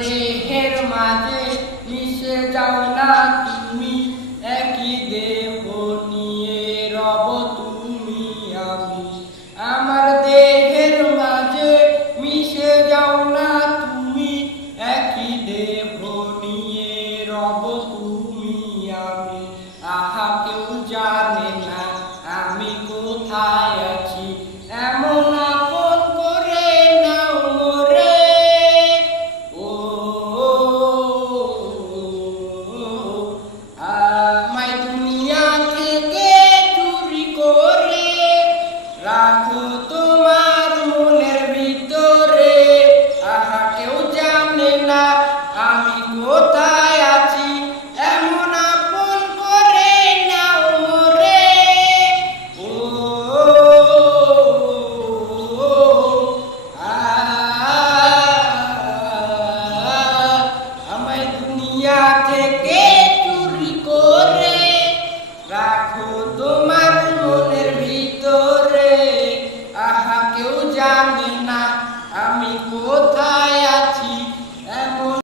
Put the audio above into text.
দেহের মাঝে মিশে যাও না তুমি, একই দেহ নিয়ে রব তুমি আমি। আমার দেহের মাঝে মিশে যাও না তুমি, একই দেহ নিয়ে রব তুমি আমি। আহা কেউ জানে না আমি কোথায় আছি, এমন আপন করে নাও মোরে। ও আমায় দুনিয়া থেকে চুরি করে রাখো তোমার মনের ভিতরে। আহা কেউ জানে না আমি কোথায় আছি, এমন আপন করে নাও মোরে। ও আমায় দুনিয়া থেকে চুরি করে রাখো তোমার মনের ভিতরে। আহা কেউ জানে না আমি কোথায়